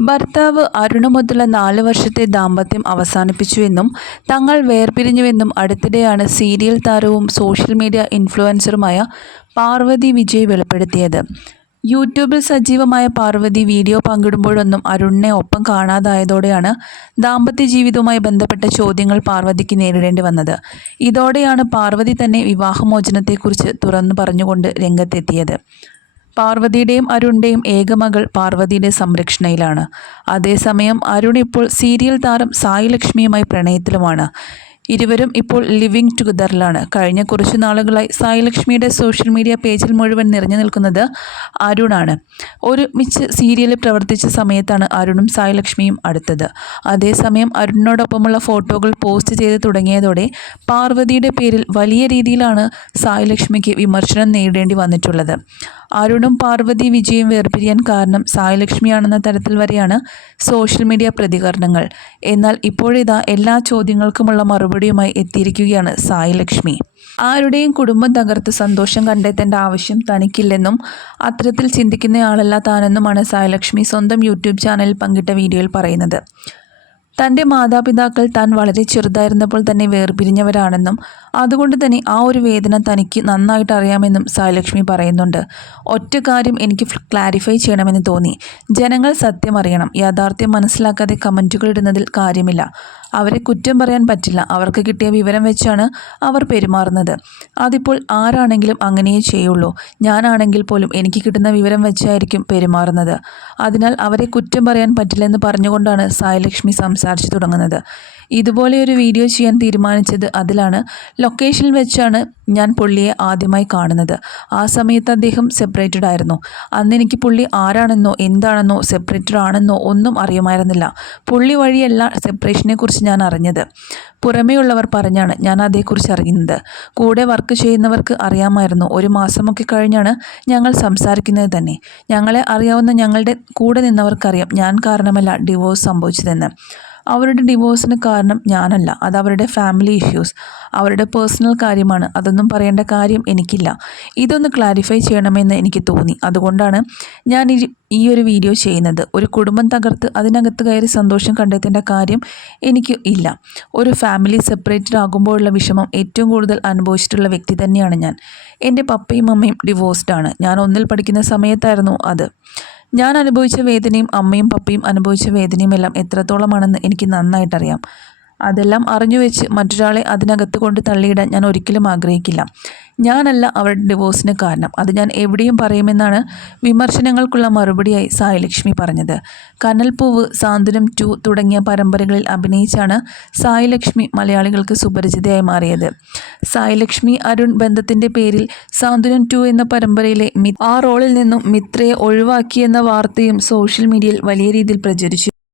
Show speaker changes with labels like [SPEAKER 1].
[SPEAKER 1] ഭർത്താവ് അരുണുമൊത്തുള്ള നാല് വർഷത്തെ ദാമ്പത്യം അവസാനിപ്പിച്ചുവെന്നും തങ്ങൾ വേർപിരിഞ്ഞുവെന്നും അടുത്തിടെയാണ് സീരിയൽ താരവും സോഷ്യൽ മീഡിയ ഇൻഫ്ലുവൻസറുമായ പാർവതി വിജയ് വെളിപ്പെടുത്തിയത്. യൂട്യൂബിൽ സജീവമായ പാർവതി വീഡിയോ പങ്കിടുമ്പോഴൊന്നും അരുണിനെ ഒപ്പം കാണാതായതോടെയാണ് ദാമ്പത്യ ജീവിതവുമായി ബന്ധപ്പെട്ട ചോദ്യങ്ങൾ പാർവതിക്ക് നേരിടേണ്ടി വന്നത്. ഇതോടെയാണ് പാർവതി തന്നെ വിവാഹമോചനത്തെക്കുറിച്ച് തുറന്നു പറഞ്ഞുകൊണ്ട് രംഗത്തെത്തിയത്. പാർവതിയുടെയും അരുണിന്റെയും ഏകമകൾ പാർവതിയുടെ സംരക്ഷണയിലാണ്. അതേസമയം അരുൺ ഇപ്പോൾ സീരിയൽ താരം സായി ലക്ഷ്മിയുമായി പ്രണയത്തിലുമാണ്. ഇരുവരും ഇപ്പോൾ ലിവിങ് ടുഗദറിലാണ്. കഴിഞ്ഞ കുറച്ച് നാളുകളായി സായി ലക്ഷ്മിയുടെ സോഷ്യൽ മീഡിയ പേജിൽ മുഴുവൻ നിറഞ്ഞു നിൽക്കുന്നത് അരുണാണ്. ഒരു മിച്ച് സീരിയലിൽ പ്രവർത്തിച്ച സമയത്താണ് അരുണും സായി ലക്ഷ്മിയും അടുത്തത്. അതേസമയം അരുണിനോടൊപ്പമുള്ള ഫോട്ടോകൾ പോസ്റ്റ് ചെയ്ത് തുടങ്ങിയതോടെ പാർവതിയുടെ പേരിൽ വലിയ രീതിയിലാണ് സായി ലക്ഷ്മിക്ക് വിമർശനം നേരിടേണ്ടി വന്നിട്ടുള്ളത്. അരുണും പാർവതി വിജയും വേർപിരിയാൻ കാരണം സായലക്ഷ്മിയാണെന്ന തരത്തിൽ വരെയാണ് സോഷ്യൽ മീഡിയ പ്രതികരണങ്ങൾ. എന്നാൽ ഇപ്പോഴിതാ എല്ലാ ചോദ്യങ്ങൾക്കുമുള്ള മറുപടിയുമായി എത്തിയിരിക്കുകയാണ് സായലക്ഷ്മി. ആരുടെയും കുടുംബം തകർത്ത് സന്തോഷം കണ്ടെത്തേണ്ട ആവശ്യം തനിക്കില്ലെന്നും അത്തരത്തിൽ ചിന്തിക്കുന്നയാളല്ല താനെന്നുമാണ് സായലക്ഷ്മി സ്വന്തം യൂട്യൂബ് ചാനലിൽ പങ്കിട്ട വീഡിയോയിൽ പറയുന്നത്. തന്റെ മാതാപിതാക്കൾ താൻ വളരെ ചെറുതായിരുന്നപ്പോൾ തന്നെ വേർപിരിഞ്ഞവരാണെന്നും അതുകൊണ്ട് തന്നെ ആ ഒരു വേദന തനിക്ക് നന്നായിട്ട് അറിയാമെന്നും സായലക്ഷ്മി പറയുന്നുണ്ട്. ഒറ്റ കാര്യം എനിക്ക് ക്ലാരിഫൈ ചെയ്യണമെന്ന് തോന്നി. ജനങ്ങൾ സത്യം അറിയണം. യാഥാർത്ഥ്യം മനസ്സിലാക്കാതെ കമന്റുകൾ ഇടുന്നതിൽ കാര്യമില്ല. അവരെ കുറ്റം പറയാൻ പറ്റില്ല. അവർക്ക് കിട്ടിയ വിവരം വെച്ചാണ് അവർ പെരുമാറുന്നത്. അതിപ്പോൾ ആരാണെങ്കിലും അങ്ങനെയേ ചെയ്യുള്ളൂ. ഞാനാണെങ്കിൽ പോലും എനിക്ക് കിട്ടുന്ന വിവരം വെച്ചായിരിക്കും പെരുമാറുന്നത്. അതിനാൽ അവരെ കുറ്റം പറയാൻ പറ്റില്ലെന്ന് പറഞ്ഞുകൊണ്ടാണ് സായലക്ഷ്മി സംസാരിച്ചു തുടങ്ങുന്നത്. ഇതുപോലെ ഒരു വീഡിയോ ചെയ്യാൻ തീരുമാനിച്ചത് അതിലാണ്. ലൊക്കേഷനിൽ വെച്ചാണ് ഞാൻ പുള്ളിയെ ആദ്യമായി കാണുന്നത്. ആ സമയത്ത് അദ്ദേഹം സെപ്പറേറ്റഡ് ആയിരുന്നു. അന്ന് എനിക്ക് പുള്ളി ആരാണെന്നോ എന്താണെന്നോ സെപ്പറേറ്റഡ് ആണെന്നോ ഒന്നും അറിയുമായിരുന്നില്ല. പുള്ളി വഴിയല്ല സെപ്പറേഷനെക്കുറിച്ച് ഞാൻ അറിഞ്ഞത്. പുറമേയുള്ളവർ പറഞ്ഞാണ് ഞാൻ അതേക്കുറിച്ച് അറിയുന്നത്. കൂടെ വർക്ക് ചെയ്യുന്നവർക്ക് അറിയാമായിരുന്നു. ഒരു മാസമൊക്കെ കഴിഞ്ഞാണ് ഞങ്ങൾ സംസാരിക്കുന്നത് തന്നെ. ഞങ്ങളെ അറിയാവുന്ന ഞങ്ങളുടെ കൂടെ നിന്നവർക്കറിയാം. ഞാൻ കാരണമല്ല ഡിവോഴ്സ് സംഭവിച്ചതെന്ന്. അവരുടെ ഡിവോഴ്സിന് കാരണം ഞാനല്ല. അത് അവരുടെ ഫാമിലി ഇഷ്യൂസ് അവരുടെ പേഴ്സണൽ കാര്യമാണ്. അതൊന്നും പറയേണ്ട കാര്യം എനിക്കില്ല. ഇതൊന്ന് ക്ലാരിഫൈ ചെയ്യണമെന്ന് എനിക്ക് തോന്നി. അതുകൊണ്ടാണ് ഞാൻ ഈ ഒരു വീഡിയോ ചെയ്യുന്നത്. ഒരു കുടുംബം തകർത്ത് അതിനകത്ത് കയറി സന്തോഷം കണ്ടെത്തേണ്ട കാര്യം എനിക്ക് ഇല്ല. ഒരു ഫാമിലി സെപ്പറേറ്റഡ് ആകുമ്പോഴുള്ള വിഷമം ഏറ്റവും കൂടുതൽ അനുഭവിച്ചിട്ടുള്ള വ്യക്തി തന്നെയാണ് ഞാൻ. എന്റെ പപ്പയും അമ്മയും ഡിവോഴ്സ്ഡ് ആണ്. ഞാൻ ഒന്നിൽ പഠിക്കുന്ന സമയത്തായിരുന്നു അത്. ഞാൻ അനുഭവിച്ച വേദനയും അമ്മയും പപ്പയും അനുഭവിച്ച വേദനയും എല്ലാം എത്രത്തോളമാണെന്ന് എനിക്ക് നന്നായിട്ടറിയാം. അതെല്ലാം അറിഞ്ഞു വെച്ച് മറ്റൊരാളെ അതിനകത്ത് കൊണ്ട് തള്ളിയിടാൻ ഞാൻ ഒരിക്കലും ആഗ്രഹിക്കില്ല. ഞാനല്ല അവരുടെ ഡിവോഴ്സിന് കാരണം. അത് ഞാൻ എവിടെയും പറയുമെന്നാണ് വിമർശനങ്ങൾക്കുള്ള മറുപടിയായി സായിലക്ഷ്മി പറഞ്ഞത്. കനൽപൂവ് സാന്ത്വനം ടു തുടങ്ങിയ പരമ്പരകളിൽ അഭിനയിച്ചാണ് സായിലക്ഷ്മി മലയാളികൾക്ക് സുപരിചിതയായി മാറിയത്. സായിലക്ഷ്മി അരുൺ ബന്ധത്തിന്റെ പേരിൽ സാന്ത്വനം ടു എന്ന പരമ്പരയിലെ ആ റോളിൽ നിന്നും മിത്രയെ ഒഴിവാക്കിയെന്ന വാർത്തയും സോഷ്യൽ മീഡിയയിൽ വലിയ രീതിയിൽ പ്രചരിച്ചു.